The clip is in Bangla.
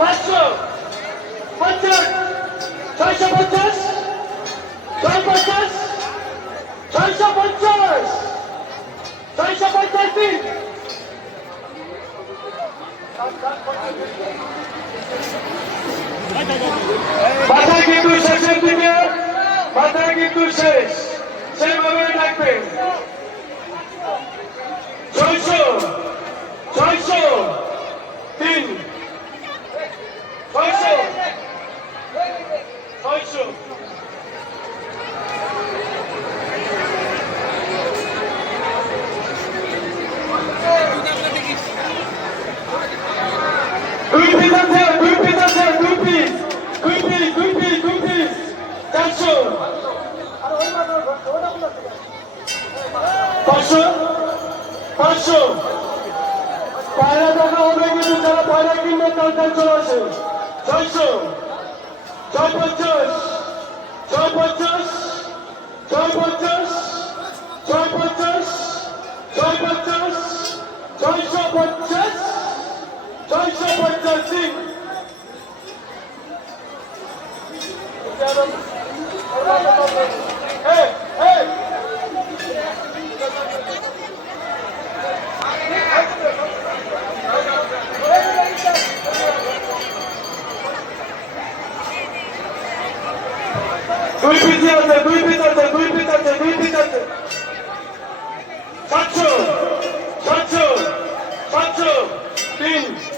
500 50 650 650 650 650 দিন মাথা কিন্তু শেষের দিকে মাথা কিন্তু শেষ সেভাবে রাখবেন 600 600 3 600 600 দুই পিস আছে দুই পিস আছে দুই পিস দুই পিস দুই পিস দুই পিস 400 500 500 পায়রা দেখা হবে কিন্তু যারা পায়রা কিনবে তার চলে আসে 600 650 650 650 650 650 650 650 দিন Hey, hey! দুই পিস আছে দুই পিস আছে দুই পিস আছে দুই পিস আছে 700 700 700 3